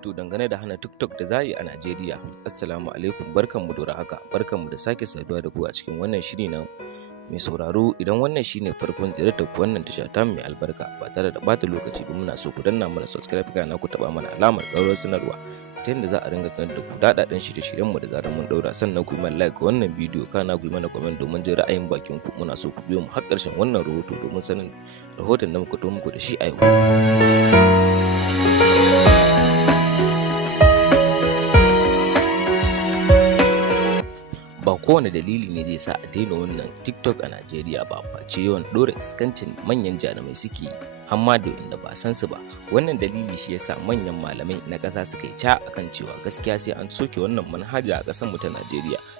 rahoto dangane da hana TikTok da za a yi a Najeriya. Assalamu alaikum, barkanmu da haka, barkanmu da sake saduwa da ku a cikin wannan shiri na mai sauraro. Idan wannan shine farkon ziyartar ku wannan tasha ta mai albarka, ba tare da bata lokaci ba, muna so ku danna mana subscribe kana ku taba mana alamar ɗaurar sanarwa ta yadda za a ringa sanar da ku daɗaɗɗen shirye-shiryenmu da zarar mun ɗaura. Sannan ku yi mana like wannan bidiyo kana ku yi mana comment domin jin ra'ayin bakin ku. Muna so ku biyo mu har ƙarshen wannan rahoto domin sanin rahoton da muka to muku da shi a yau. Ba kowane dalili ne zai sa a daina wannan TikTok a Najeriya ba, face yawan ɗora iskancin manyan jarumai suke yi, hamma da inda ba san su ba. Wannan dalili shi yasa manyan malamai na ƙasa suka yi ca akan cewa gaskiya sai an soke wannan manhaja a ƙasar mu ta Najeriya,